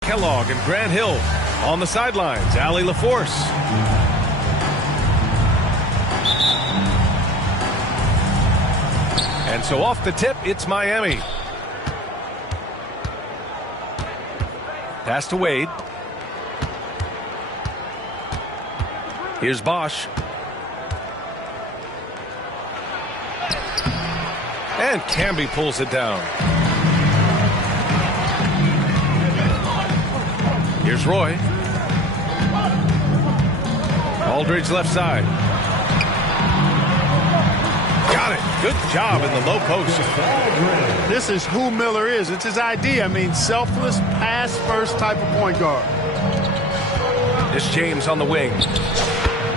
Kellogg and Grant Hill on the sidelines. Allie LaForce. And so off the tip, it's Miami. Pass to Wade. Here's Bosch. And Camby pulls it down. Here's Roy. Aldridge left side. Got it. Good job in the low post. This is who Miller is. It's his idea. I mean, selfless, pass-first type of point guard. This James on the wing.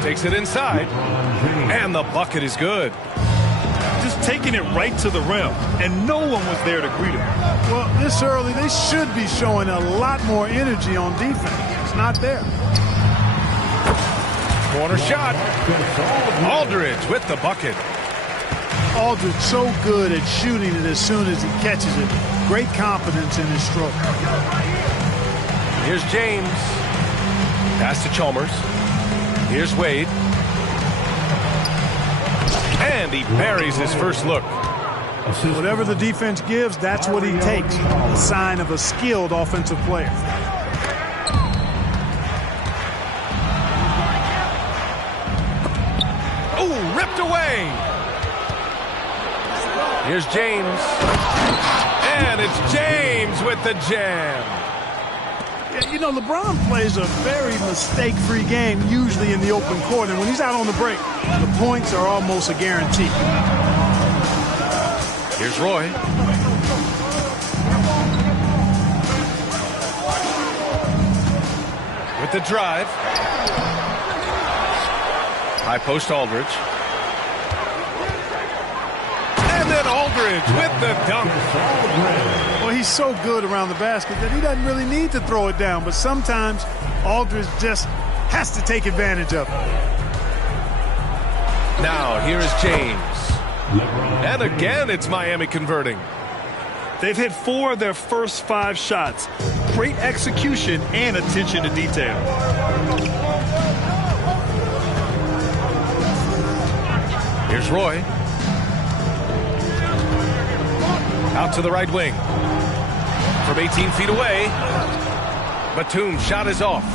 Takes it inside. And the bucket is good. Just taking it right to the rim, and no one was there to greet him. Well, this early, they should be showing a lot more energy on defense. It's not there. Corner shot. Aldridge with the bucket. Aldridge so good at shooting it as soon as he catches it. Great confidence in his stroke. Here's James. Pass to Chalmers. Here's Wade. And he buries his first look. Whatever the defense gives, that's what he takes. A sign of a skilled offensive player. Oh, ripped away. Here's James. And it's James with the jam. You know, LeBron plays a very mistake-free game, usually in the open court, and when he's out on the break, the points are almost a guarantee. Here's Roy. With the drive. High post Aldridge. And then Aldridge with the dunk. Well, he's so good around the basket that he doesn't really need to throw it down, but sometimes Aldridge just has to take advantage of it. Now, here is James. And again, it's Miami converting. They've hit 4 of their first 5 shots. Great execution and attention to detail. Here's Roy. Out to the right wing. From 18 feet away. Batum's shot is off.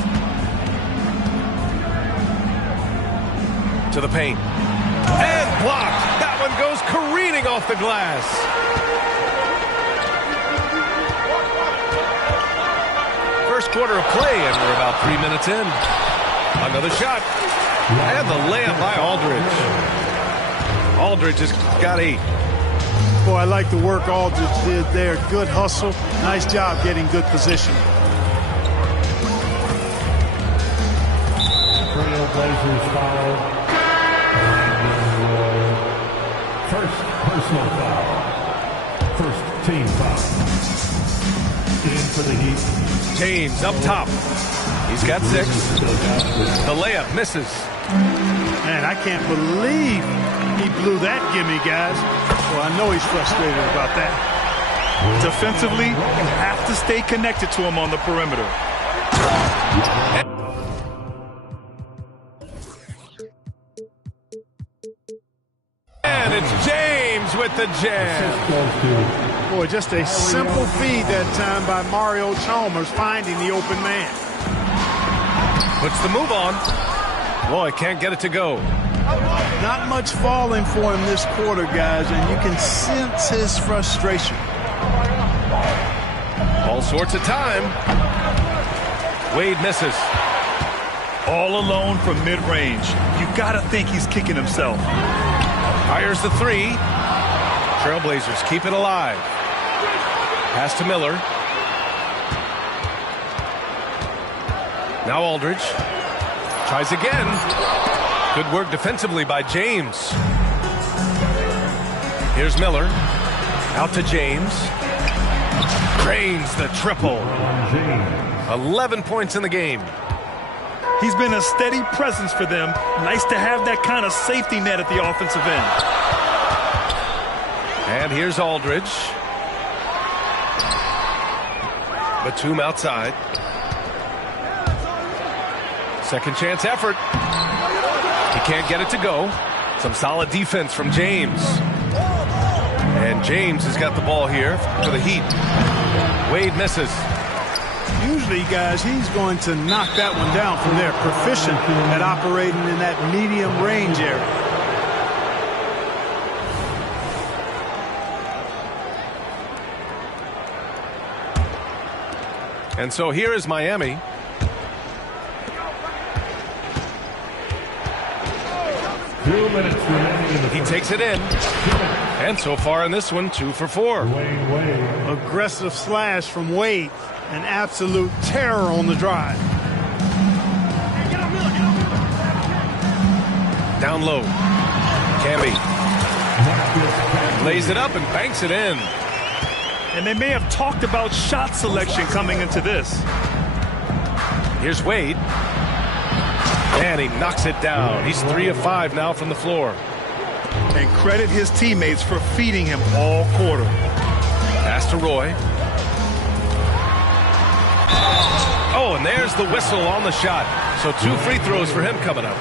To the paint. And blocked. That one goes careening off the glass. First quarter of play, and we're about 3 minutes in. Another shot. And the layup by Aldridge. Aldridge has got 8. Boy, I like the work Aldridge did there. Good hustle. Nice job getting good position. Trailblazers foul. First personal foul. First team foul. In for the Heat. James up top. He's got 6. The layup misses. Man, I can't believe he blew that gimme, guys. Well, I know he's frustrated about that. Defensively, you have to stay connected to him on the perimeter. And it's James with the jam. Boy, just a simple feed that time by Mario Chalmers finding the open man. Puts the move on. Boy, can't get it to go. Not much falling for him this quarter, guys, and you can sense his frustration. All sorts of time. Wade misses. All alone from mid-range. You got to think he's kicking himself. Fires the 3. Trailblazers keep it alive. Pass to Miller. Now Aldridge. Tries again. Good work defensively by James. Here's Miller. Out to James. Drains the triple. 11 points in the game. He's been a steady presence for them. Nice to have that kind of safety net at the offensive end. And here's Aldridge. Batum outside. Second chance effort. He can't get it to go. Some solid defense from James. And James has got the ball here for the Heat. Wade misses. Usually, guys, he's going to knock that one down from there. Proficient at operating in that medium range area. And so here is Miami. He takes it in. And so far in this one, 2 for 4. Aggressive slash from Wade. An absolute terror on the drive. Down low. Camby lays it up and banks it in. And they may have talked about shot selection coming into this. Here's Wade. And he knocks it down. He's 3 of 5 now from the floor. And credit his teammates for feeding him all quarter. Pass to Roy. Oh, and there's the whistle on the shot. So 2 free throws for him coming up.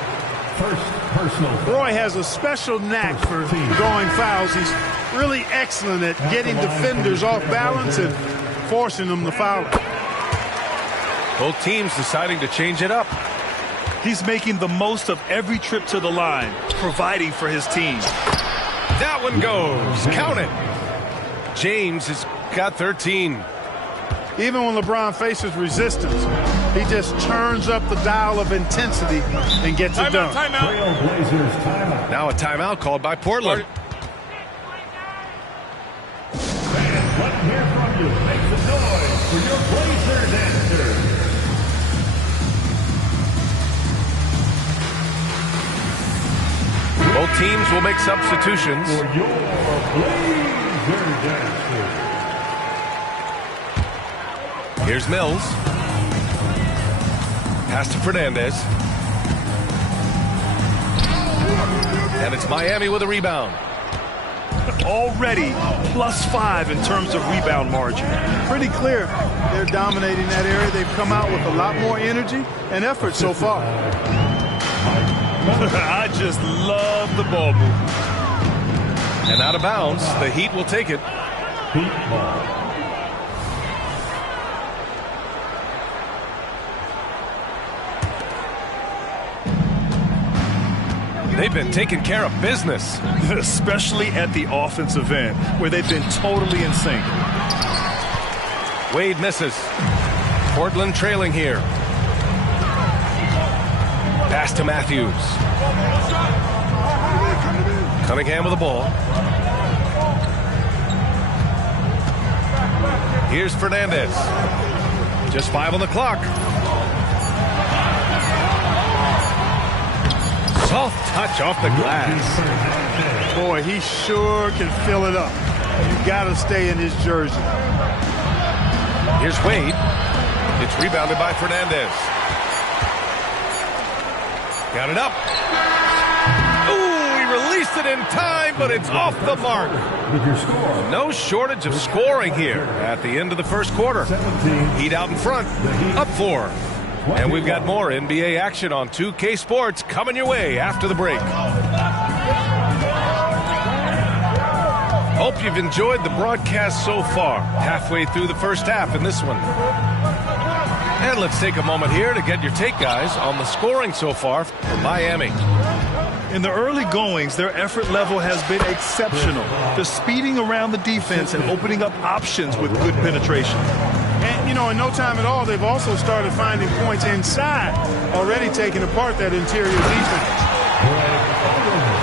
First personal. Roy has a special knack for drawing fouls. He's really excellent at getting defenders off balance and forcing them to foul. Both teams deciding to change it up. He's making the most of every trip to the line, providing for his team. That one goes. Count it. James has got 13. Even when LeBron faces resistance, he just turns up the dial of intensity and gets it done. Trailblazers timeout. Now a timeout called by Portland. Fans, let me hear from you. Make some noise for your Blazers answer. Both teams will make substitutions. For your Blazers answer. Here's Mills. Pass to Fernandez. And it's Miami with a rebound. Already +5 in terms of rebound margin. Pretty clear they're dominating that area. They've come out with a lot more energy and effort so far. I just love the ball movement. And out of bounds, the Heat will take it. Heat ball. They've been taking care of business. Especially at the offensive end, where they've been totally in sync. Wade misses. Portland trailing here. Pass to Matthews. Cunningham with the ball. Here's Fernandez. Just 5 on the clock. Soft touch off the glass. Boy, he sure can fill it up. You got to stay in his jersey. Here's Wade. It's rebounded by Fernandez. Got it up. Ooh, he released it in time, but it's off the mark. With your score. No shortage of scoring here at the end of the first quarter. 17. Heat out in front, up 4. And we've got more NBA action on 2K Sports coming your way after the break. Hope you've enjoyed the broadcast so far, halfway through the first half in this one. And let's take a moment here to get your take, guys, on the scoring so far for Miami. In the early goings, their effort level has been exceptional. They're speeding around the defense and opening up options with good penetration. And, you know, in no time at all, they've also started finding points inside, already taking apart that interior defense.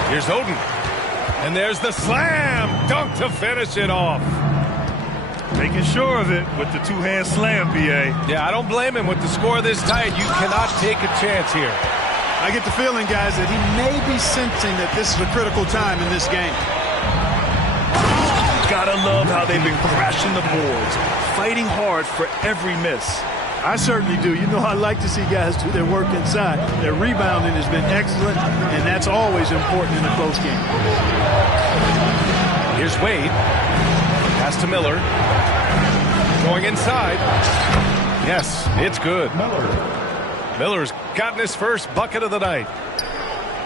Here's Oden. And there's the slam dunk to finish it off. Making sure of it with the two-hand slam, B.A. Yeah, I don't blame him. With the score this tight, you cannot take a chance here. I get the feeling, guys, that he may be sensing that this is a critical time in this game. Gotta love how they've been crashing the boards, fighting hard for every miss. I certainly do. You know, I like to see guys do their work inside. Their rebounding has been excellent, and that's always important in a close game. Here's Wade. Pass to Miller. Going inside. Yes, it's good. Miller's gotten his first bucket of the night.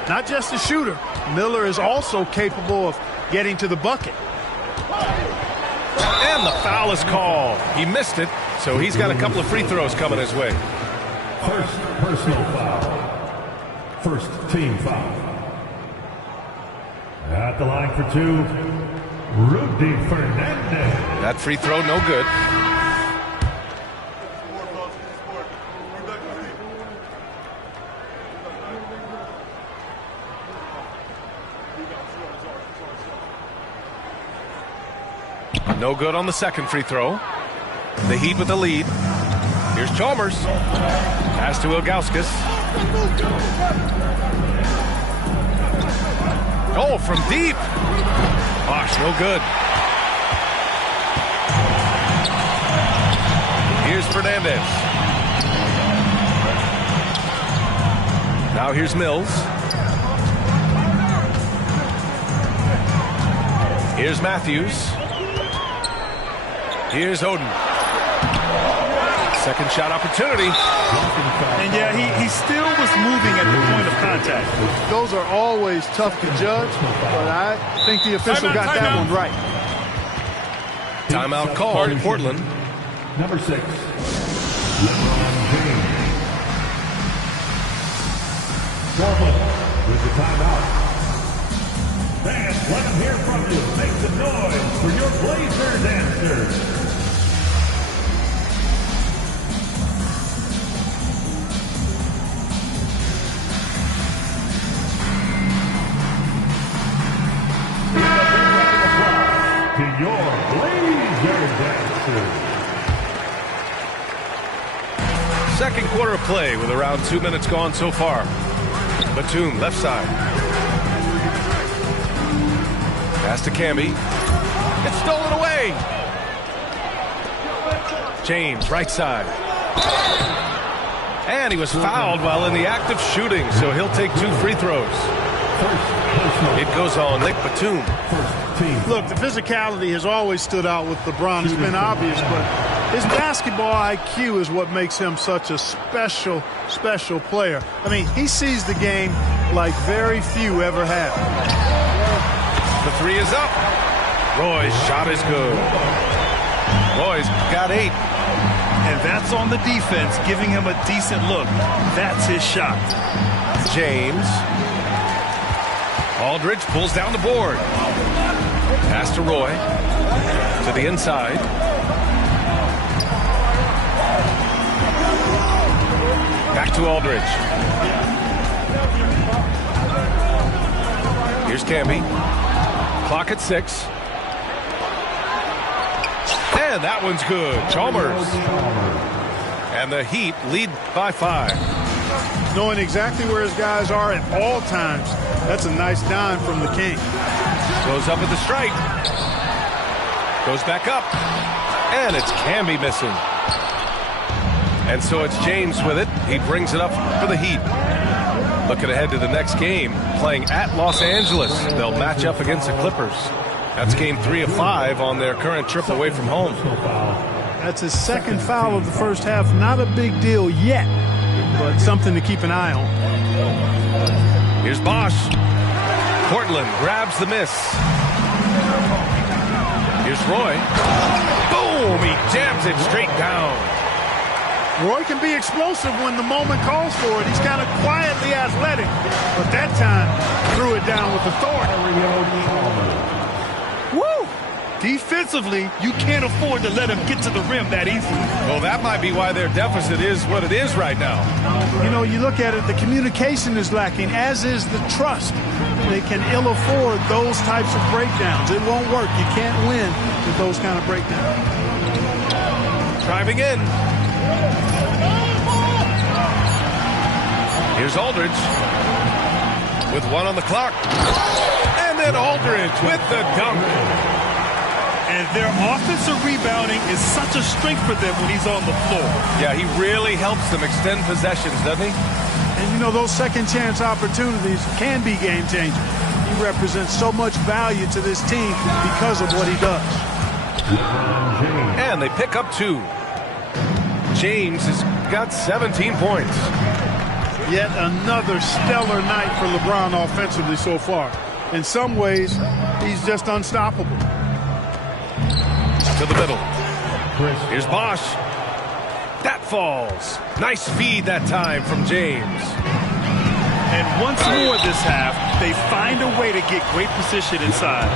Not just a shooter. Miller is also capable of getting to the bucket. And the foul is called. He missed it, so he's got a couple of free throws coming his way. First personal foul. First team foul. At the line for two, Rudy Fernandez. That free throw, no good. No good on the second free throw. The Heat with the lead. Here's Chalmers. Pass to Ilgauskas. Oh, from deep. Gosh, no good. Here's Fernandez. Now here's Mills. Here's Matthews. Here's Oden. Second shot opportunity. And yeah, he still was moving at the point of contact. Those are always tough to judge, but I think the official got that one right. Timeout called Portland. Number 6, LeBron James. Portland with the timeout. Fans, let them hear from you. Make some noise for your Blazers answers. To your Blazers answers. Second quarter of play with around 2 minutes gone so far. Batum, left side. Pass to Camby. It's stolen away. James, right side. And he was fouled while in the act of shooting, so he'll take 2 free throws. It goes on Nick Batum. Look, the physicality has always stood out with LeBron. It's been obvious, but his basketball IQ is what makes him such a special player. I mean, he sees the game like very few ever have. The three is up. Roy's shot is good. Roy's got 8. And that's on the defense, giving him a decent look. That's his shot. James. Aldridge pulls down the board. Pass to Roy. To the inside. Back to Aldridge. Here's Camby. Clock at 6. And that one's good. Chalmers. And the Heat lead by 5. Knowing exactly where his guys are at all times, that's a nice dime from the King. Goes up at the stripe. Goes back up. And it's Camby missing. And so it's James with it. He brings it up for the Heat. Looking ahead to the next game, playing at Los Angeles. They'll match up against the Clippers. That's game 3 of 5 on their current trip away from home. That's his second foul of the first half. Not a big deal yet, but something to keep an eye on. Here's Bosch. Portland grabs the miss. Here's Roy. Boom! He jams it straight down. Roy can be explosive when the moment calls for it. He's kind of quietly athletic, but that time threw it down with authority. Woo! Defensively, you can't afford to let him get to the rim that easily. Well, that might be why their deficit is what it is right now. You know, you look at it, the communication is lacking, as is the trust. They can ill afford those types of breakdowns. It won't work. You can't win with those kind of breakdowns. Driving in. Here's Aldridge with 1 on the clock. And then Aldridge with the dunk. And their offensive rebounding is such a strength for them when he's on the floor. Yeah, he really helps them extend possessions, doesn't he? And, you know, those second-chance opportunities can be game-changers. He represents so much value to this team because of what he does. And they pick up 2. James has got 17 points. Yet another stellar night for LeBron offensively so far. In some ways, he's just unstoppable. To the middle. Here's Bosch. That falls. Nice feed that time from James. And once more this half, they find a way to get great position inside.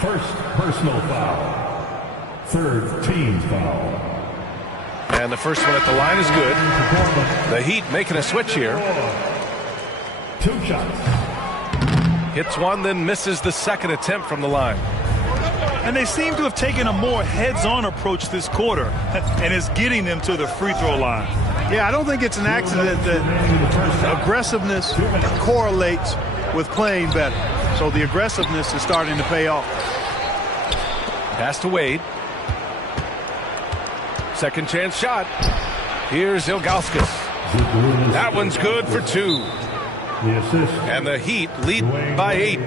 First personal foul. Third team foul. And the first one at the line is good. The Heat making a switch here. 2 shots. Hits one, then misses the second attempt from the line. And they seem to have taken a more heads-on approach this quarter, and it's getting them to the free throw line. Yeah, I don't think it's an accident that aggressiveness correlates with playing better. So the aggressiveness is starting to pay off. Pass to Wade. Second chance shot. Here's Ilgauskas. That one's good for 2. The assist. And the Heat lead by 8.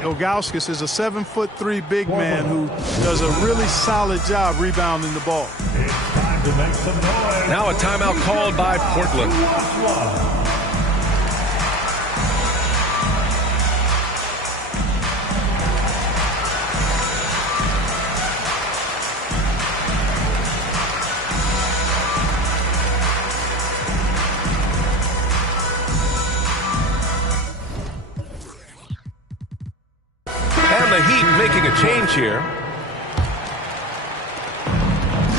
Ilgauskas is a 7'3" big man who does a really solid job rebounding the ball. It's time to make some noise. Now a timeout called by Portland. And the Heat making a change here.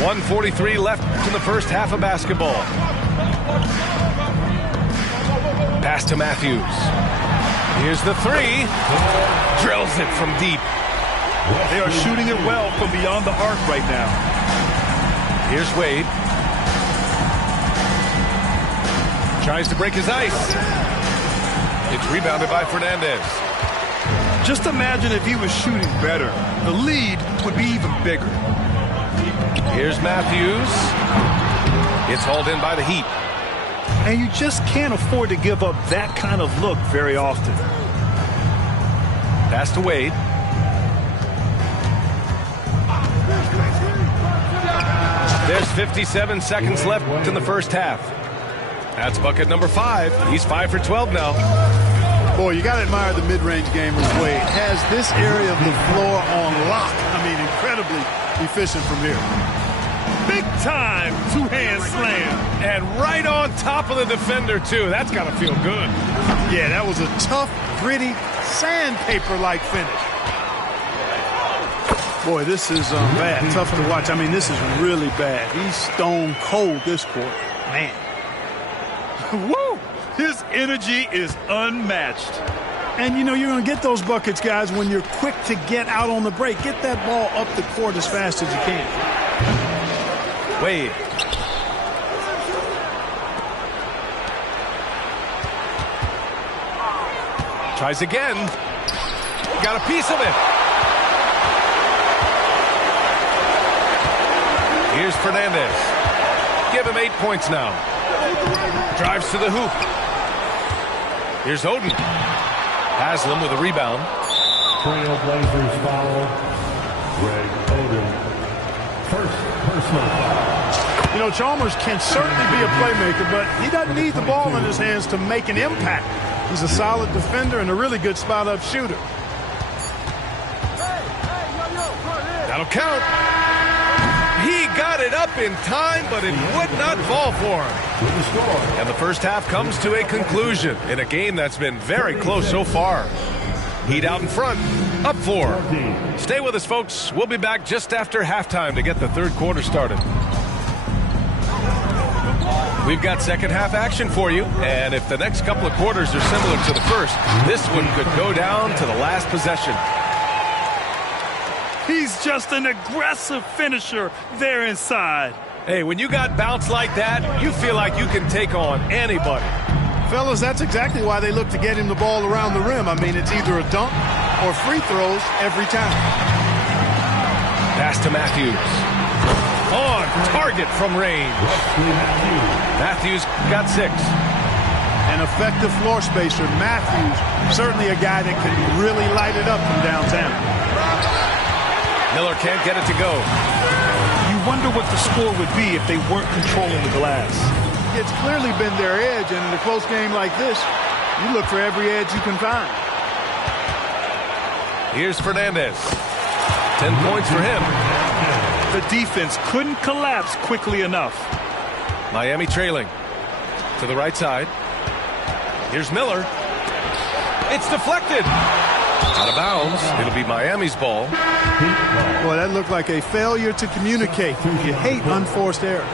1:43 left in the first half of basketball. Pass to Matthews. Here's the 3. Drills it from deep. They are shooting it well from beyond the arc right now. Here's Wade. Tries to break his ice. It's rebounded by Fernandez. Just imagine if he was shooting better. The lead would be even bigger. Here's Matthews. It's hauled in by the Heat. And you just can't afford to give up that kind of look very often. Pass to Wade. There's 57 seconds left in the first half. That's bucket number 5. He's 5 for 12 now. Boy, you got to admire the mid-range gamer Wade. Has this area of the floor on lock. I mean, incredibly efficient from here. Big time two-hand slam. And right on top of the defender, too. That's got to feel good. Yeah, that was a tough, gritty, sandpaper-like finish. Boy, this is bad. Tough to watch. I mean, this is really bad. He's stone cold this quarter. Man. Woo! His energy is unmatched. And, you know, you're going to get those buckets, guys, when you're quick to get out on the break. Get that ball up the court as fast as you can. Wade. Tries again. Got a piece of it. Here's Fernandez. Give him 8 points now. Drives to the hoop. Here's Oden. Haslam with a rebound. Trail Blazers foul. Greg Oden. First personal foul. You know, Chalmers can certainly be a playmaker, but he doesn't need the ball in his hands to make an impact. He's a solid defender and a really good spot-up shooter. That'll count. He got it up in time, but it would not fall for him. And the first half comes to a conclusion in a game that's been very close so far. Heat out in front, up 4. Stay with us, folks. We'll be back just after halftime to get the third quarter started. We've got second half action for you, and if the next couple of quarters are similar to the first, this one could go down to the last possession. He's just an aggressive finisher there inside. Hey, when you got bounce like that, you feel like you can take on anybody. Fellas, that's exactly why they look to get him the ball around the rim. I mean, it's either a dunk or free throws every time. Pass to Matthews. On target from range. Matthews got 6. An effective floor spacer. Matthews, certainly a guy that can really light it up from downtown. Miller can't get it to go. You wonder what the score would be if they weren't controlling the glass. It's clearly been their edge, and in a close game like this, you look for every edge you can find. Here's Fernandez. 10 points for him. The defense couldn't collapse quickly enough. Miami trailing. To the right side. Here's Miller. It's deflected. Out of bounds. It'll be Miami's ball. Boy, that looked like a failure to communicate. You hate unforced errors.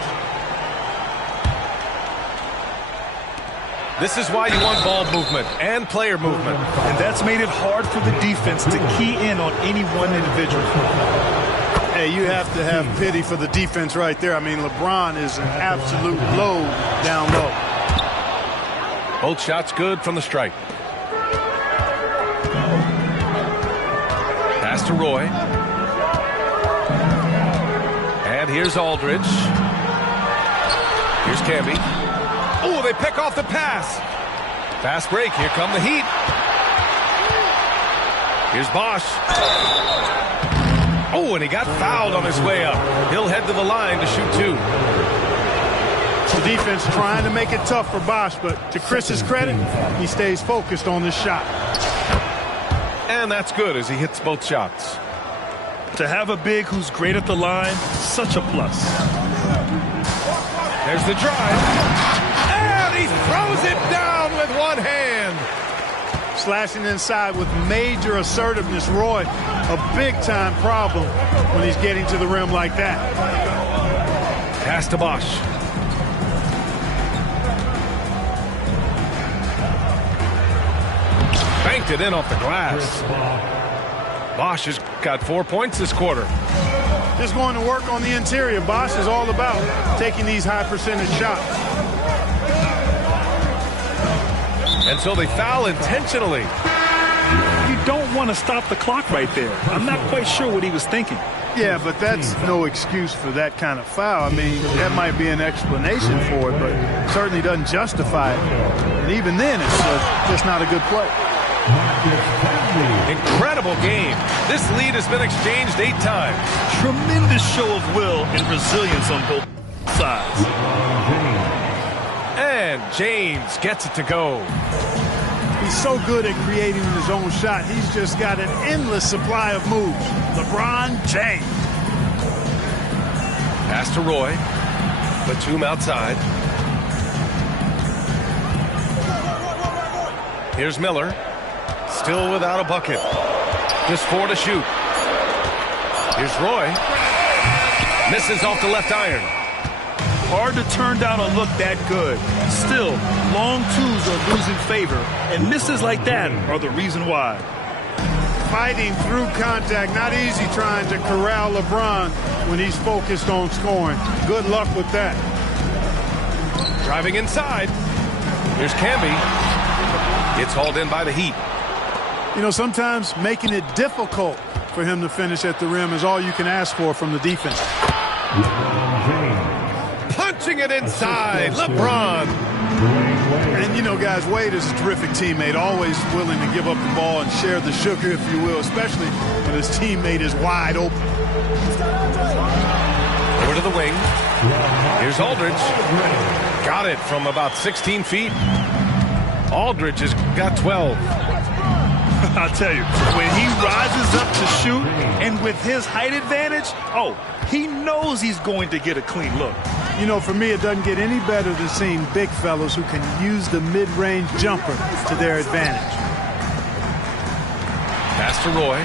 This is why you want ball movement and player movement. And that's made it hard for the defense to key in on any one individual. Hey, you have to have pity for the defense right there. I mean, LeBron is an absolute load down low. Both shots good from the stripe. Pass to Roy. And here's Aldridge. Here's Camby. Oh, they pick off the pass. Fast break. Here come the Heat. Here's Bosch. Oh, and he got fouled on his way up. He'll head to the line to shoot 2. The defense trying to make it tough for Bosch, but to Chris's credit, he stays focused on this shot. And that's good as he hits both shots. To have a big who's great at the line, such a plus. There's the drive. And he throws it down with one hand. Slashing inside with major assertiveness. Roy, a big-time problem when he's getting to the rim like that. Pass to Bosch. Banked it in off the glass. Bosch has got 4 points this quarter. Just going to work on the interior. Bosch is all about taking these high-percentage shots. And so they foul intentionally. You don't want to stop the clock right there. I'm not quite sure what he was thinking. Yeah, but that's no excuse for that kind of foul. I mean, that might be an explanation for it, but certainly doesn't justify it. And even then, it's just not a good play. Incredible game. This lead has been exchanged 8 times. Tremendous show of will and resilience on both sides. And James gets it to go. He's so good at creating his own shot. He's just got an endless supply of moves. LeBron James. Pass to Roy. Batum outside. Here's Miller. Still without a bucket. Just 4 to shoot. Here's Roy. Misses off the left iron. Hard to turn down a look that good. Still, long twos are losing favor, and misses like that are the reason why. Fighting through contact. Not easy trying to corral LeBron when he's focused on scoring. Good luck with that. Driving inside. Here's Camby. It's hauled in by the Heat. You know, sometimes making it difficult for him to finish at the rim is all you can ask for from the defense. Punching it inside. LeBron. And, you know, guys, Wade is a terrific teammate, always willing to give up the ball and share the sugar, if you will, especially when his teammate is wide open. Over to the wing. Here's Aldridge. Got it from about 16 feet. Aldridge has got 12. I'll tell you, when he rises up to shoot, and with his height advantage, oh, he knows he's going to get a clean look. You know, for me, it doesn't get any better than seeing big fellas who can use the mid-range jumper to their advantage. Pass to Roy.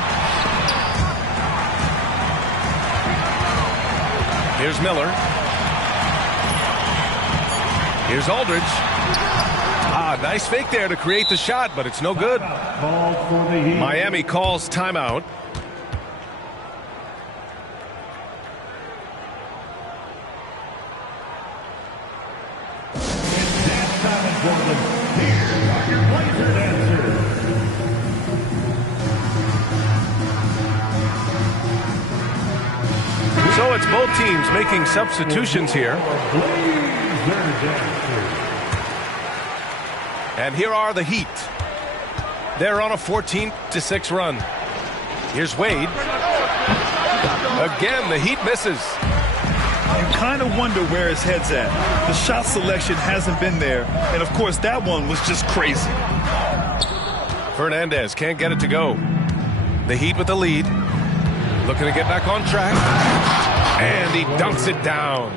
Here's Miller. Here's Aldridge. Nice fake there to create the shot, but it's no good. Miami calls timeout. So it's both teams making substitutions here. And here are the Heat. They're on a 14-6 run. Here's Wade. Again, the Heat misses. You kind of wonder where his head's at. The shot selection hasn't been there. And, of course, that one was just crazy. Fernandez can't get it to go. The Heat with the lead. Looking to get back on track. And he dunks it down.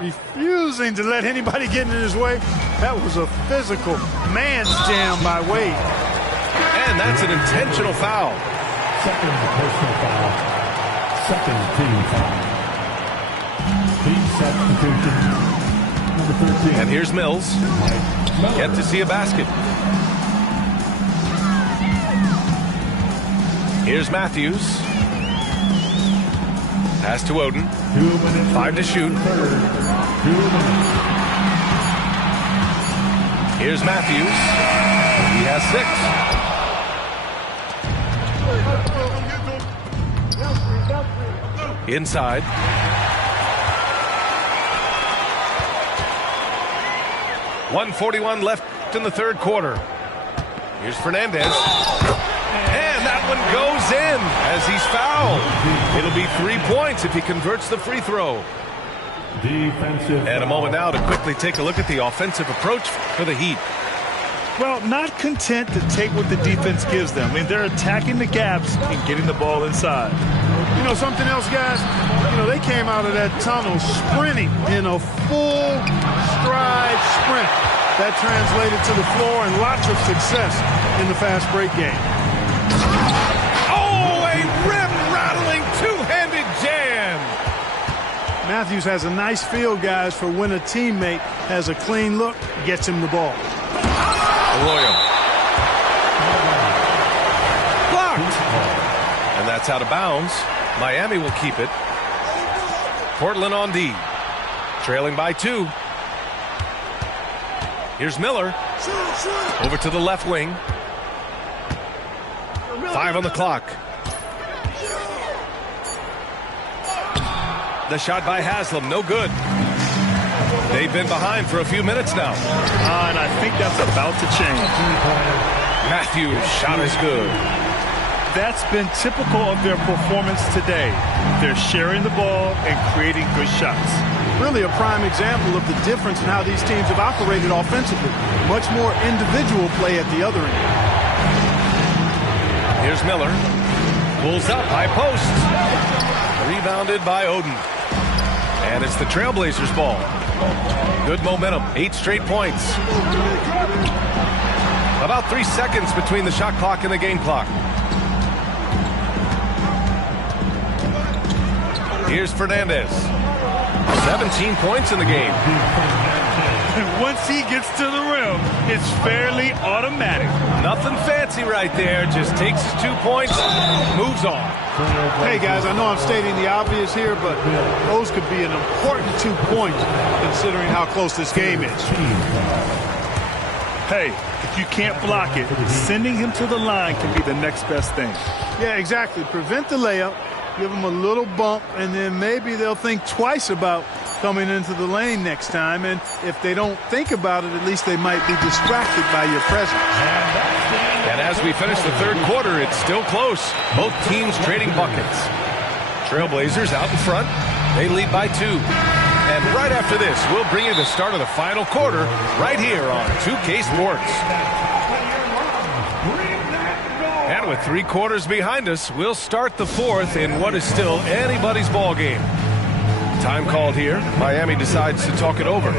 Refusing to let anybody get in his way. That was a physical man's jam by Wade. And that's an intentional foul. Second personal foul. Second team foul. Team substitution. Number 13. And here's Mills. Yet to see a basket. Here's Matthews. Pass to Oden. 2 minutes. 5 to shoot. 2 minutes. Here's Matthews. He has 6. Inside. .141 left in the third quarter. Here's Fernandez. And that one goes in as he's fouled. It'll be 3 points if he converts the free throw. Defensive. And a moment now to quickly take a look at the offensive approach for the Heat. Well, not content to take what the defense gives them. I mean, they're attacking the gaps and getting the ball inside. You know something else, guys? You know, they came out of that tunnel sprinting in a full stride sprint. That translated to the floor and lots of success in the fast break game. Oh, a rim-rattling two-handed jam. Matthews has a nice feel, guys, for when a teammate has a clean look, gets him the ball. Arroyo. Blocked. And that's out of bounds. Miami will keep it. Portland on D. Trailing by 2. Here's Miller. Over to the left wing. 5 on the clock. The shot by Haslam, no good. They've been behind for a few minutes now. And I think that's about to change. Matthews' shot is good. That's been typical of their performance today. They're sharing the ball and creating good shots. Really a prime example of the difference in how these teams have operated offensively. Much more individual play at the other end. Here's Miller. Pulls up, high post. Rebounded by Oden. And it's the Trailblazers' ball. Good momentum, 8 straight points. About 3 seconds between the shot clock and the game clock. Here's Fernandez. 17 points in the game. And once he gets to the rim, it's fairly automatic. Nothing fancy right there. Just takes his 2 points, moves on. Hey, guys, I know I'm stating the obvious here, but those could be an important 2 points considering how close this game is. Hey, if you can't block it, sending him to the line can be the next best thing. Yeah, exactly. Prevent the layup, give them a little bump, and then maybe they'll think twice about coming into the lane next time. And if they don't think about it, at least they might be distracted by your presence. And as we finish the third quarter, it's still close. Both teams trading buckets. Trailblazers out in front. They lead by 2. And right after this, we'll bring you the start of the final quarter right here on 2K Sports. And with 3 quarters behind us, we'll start the fourth in what is still anybody's ball game. Time called here. Miami decides to talk it over.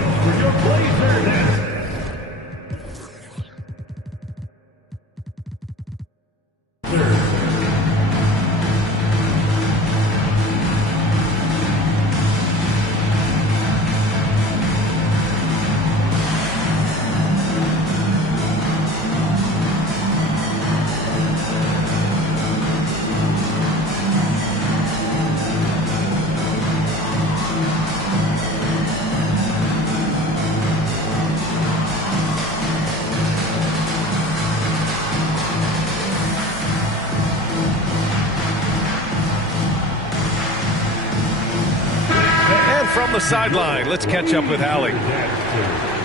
From the sideline, let's catch up with Allie.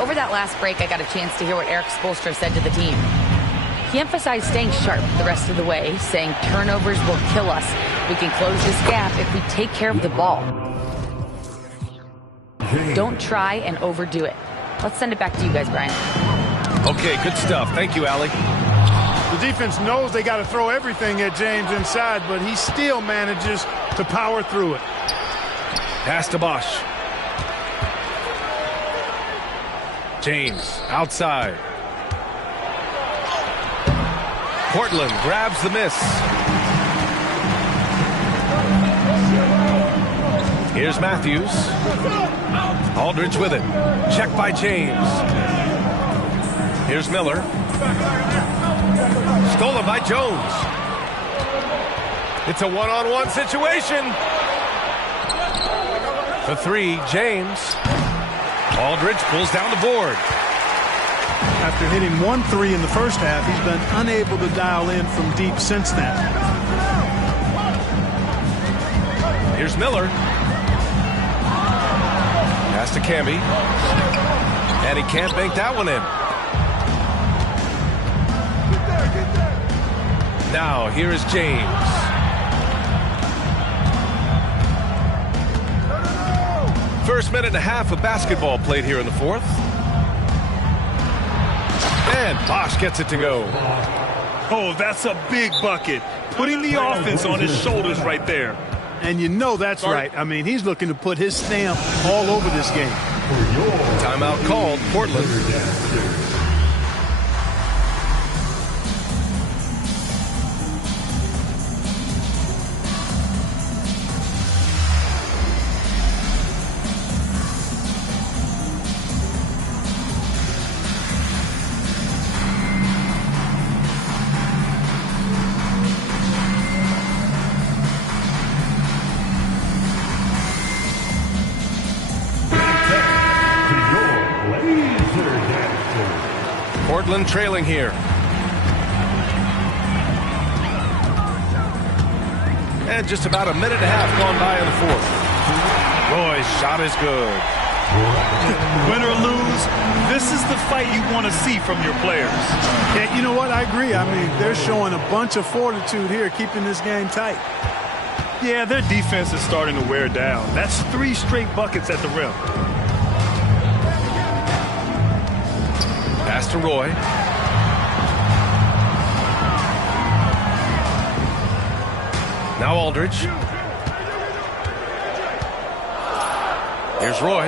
Over that last break, I got a chance to hear what Eric Spoelstra said to the team. He emphasized staying sharp the rest of the way, saying turnovers will kill us. We can close this gap if we take care of the ball. Don't try and overdo it. Let's send it back to you guys, Brian. Okay, good stuff. Thank you, Allie. The defense knows they got to throw everything at James inside, but he still manages to power through it. Pass to Bosch. James outside. Portland grabs the miss. Here's Matthews. Aldridge with it. Check by James. Here's Miller. Stolen by Jones. It's a one-on-one situation. For three, James. Aldridge pulls down the board. After hitting 1-3 in the first half, he's been unable to dial in from deep since then. Here's Miller. Pass to Camby. And he can't bank that one in. Now, here is James. First minute and a half of basketball played here in the fourth. And Bosch gets it to go. Oh, that's a big bucket. Putting the offense on his shoulders right there. And you know that's right. I mean, he's looking to put his stamp all over this game. Timeout called, Portland. Portland trailing here. And just about a minute and a half gone by in the fourth. Roy's shot is good. Win or lose, this is the fight you want to see from your players. Yeah, you know what? I agree. I mean, they're showing a bunch of fortitude here, keeping this game tight. Yeah, their defense is starting to wear down. That's 3 straight buckets at the rim. Pass to Roy. Now Aldridge. Here's Roy.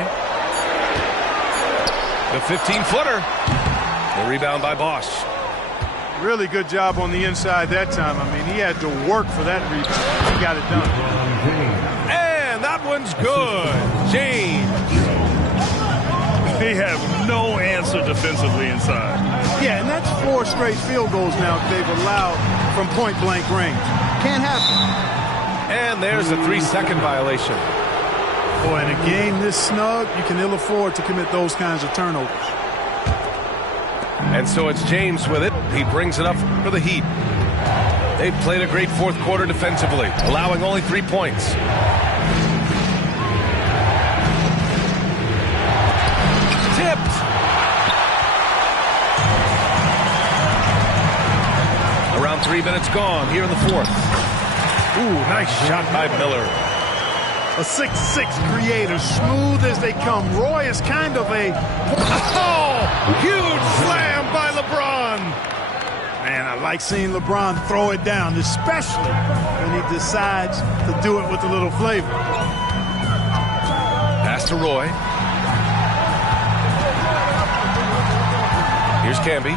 The 15-footer. The rebound by Bosch. Really good job on the inside that time. I mean, he had to work for that rebound. He got it done. And that one's good. James. They have no answer defensively inside. Yeah, and that's 4 straight field goals now they've allowed from point-blank range. Can't happen. And there's a 3-second violation. Boy, in a game this snug, you can ill afford to commit those kinds of turnovers. And so it's James with it. He brings it up for the Heat. They've played a great fourth quarter defensively, allowing only 3 points. Tipped. Around 3 minutes gone here in the fourth. Ooh, nice shot by Miller. A 6'6" creator, smooth as they come. Roy is kind of a... Oh, huge slam by LeBron. Man, I like seeing LeBron throw it down, especially when he decides to do it with a little flavor. Pass to Roy. Here's Camby.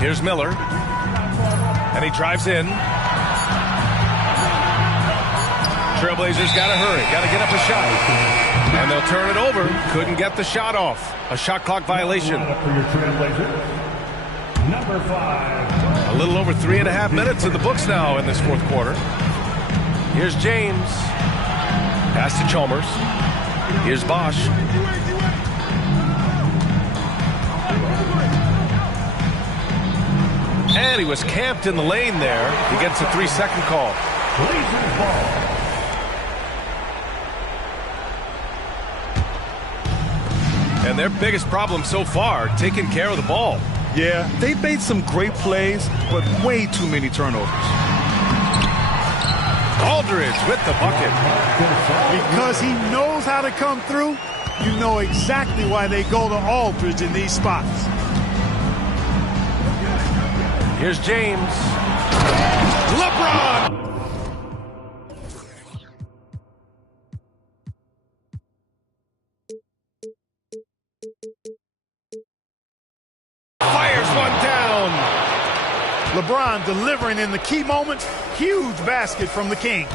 Here's Miller. And he drives in. Trailblazers got to hurry. Got to get up a shot. And they'll turn it over. Couldn't get the shot off. A shot clock violation. Number 5. A little over 3.5 minutes in the books now in this fourth quarter. Here's James. Pass to Chalmers. Here's Bosch. And he was camped in the lane there. He gets a 3-second call. Blazers ball. And their biggest problem so far, taking care of the ball. Yeah, they've made some great plays, but way too many turnovers. Aldridge with the bucket. Because he knows how to come through, you know exactly why they go to Aldridge in these spots. Here's James. LeBron! Fires one down. LeBron delivering in the key moments. Huge basket from the King.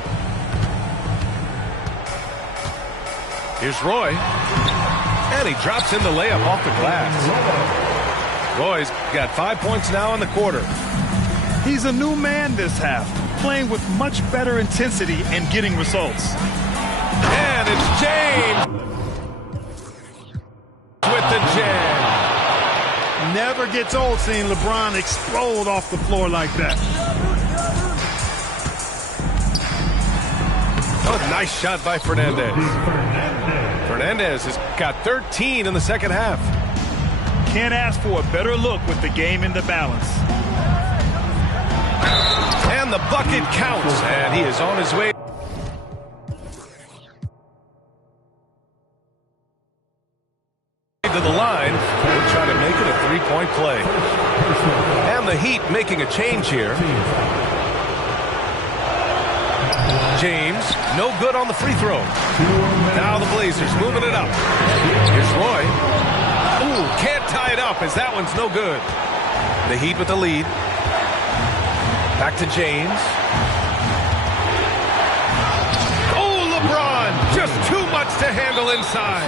Here's Roy. And he drops in the layup off the glass. Roy's got 5 points now in the quarter. He's a new man this half, playing with much better intensity and getting results. And it's James with the jam. Never gets old seeing LeBron explode off the floor like that. Oh, nice shot by Fernandez. Fernandez has got 13 in the second half. Can't ask for a better look with the game in the balance. And the bucket counts, and he is on his way to the line. We'll try to make it a three-point play. And the Heat making a change here. James, no good on the free throw. Now the Blazers moving it up. Here's Roy. Ooh, can't tie it up as that one's no good. The Heat with the lead. Back to James. Oh, LeBron, just too much to handle inside.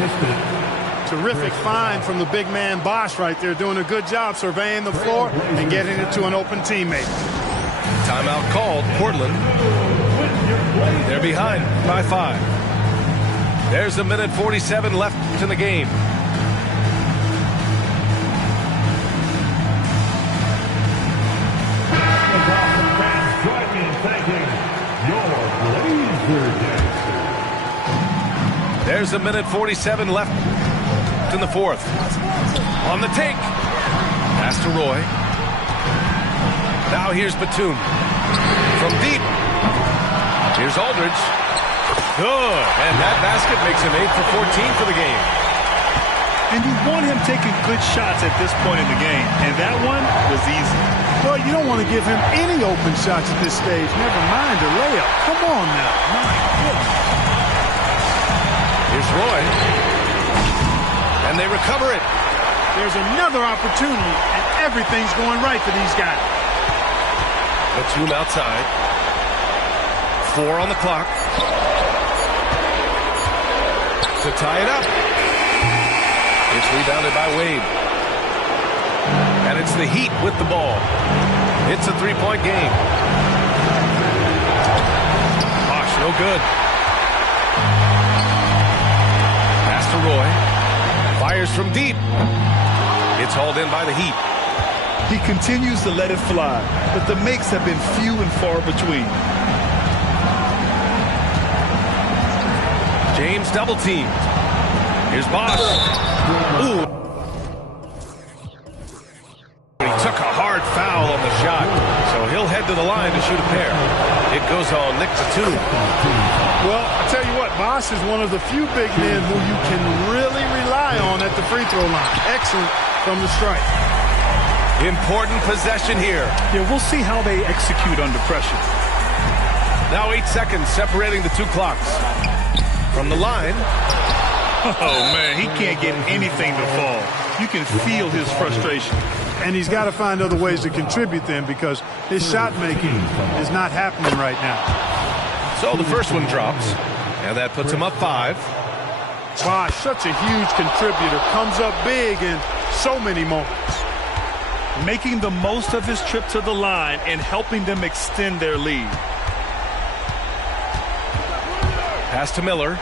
Terrific find from the big man Bosh right there, doing a good job surveying the floor and getting it to an open teammate. Timeout called. Portland. They're behind by 5. There's a minute 47 left in the game. There's a minute 47 left in the fourth. On the take. Pass to Roy. Now here's Batum. From deep. Here's Aldridge. Good. And that basket makes him 8 for 14 for the game. And you want him taking good shots at this point in the game. And that one was easy. Well, you don't want to give him any open shots at this stage. Never mind a layup. Come on now. My goodness. Here's Roy. And they recover it. There's another opportunity, and everything's going right for these guys. Batum outside. 4 on the clock. To tie it up. It's rebounded by Wade. And it's the Heat with the ball. It's a three-point game. Bosh, no good. Pass to Roy. Fires from deep. It's hauled in by the Heat. He continues to let it fly, but the makes have been few and far between. James double teamed. Here's Bosh. Ooh. He took a hard foul on the shot, so he'll head to the line to shoot a pair. It goes on Nick Batum. Well, I tell you what, Bosh is one of the few big men who you can really rely on at the free throw line. Excellent from the strike. Important possession here. Yeah, we'll see how they execute under pressure. Now 8 seconds separating the two clocks. From the line. Oh, man, he can't get anything to fall. You can feel his frustration. And he's got to find other ways to contribute then, because his shot making is not happening right now. So the first one drops, and that puts him up 5. Bosh, such a huge contributor, comes up big in so many moments. Making the most of his trip to the line and helping them extend their lead. Pass to Miller.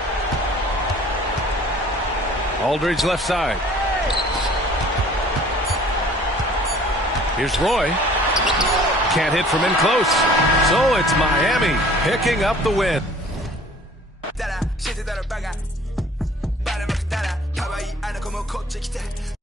Aldridge left side. Here's Roy. Can't hit from in close. So it's Miami picking up the win. もこっち来て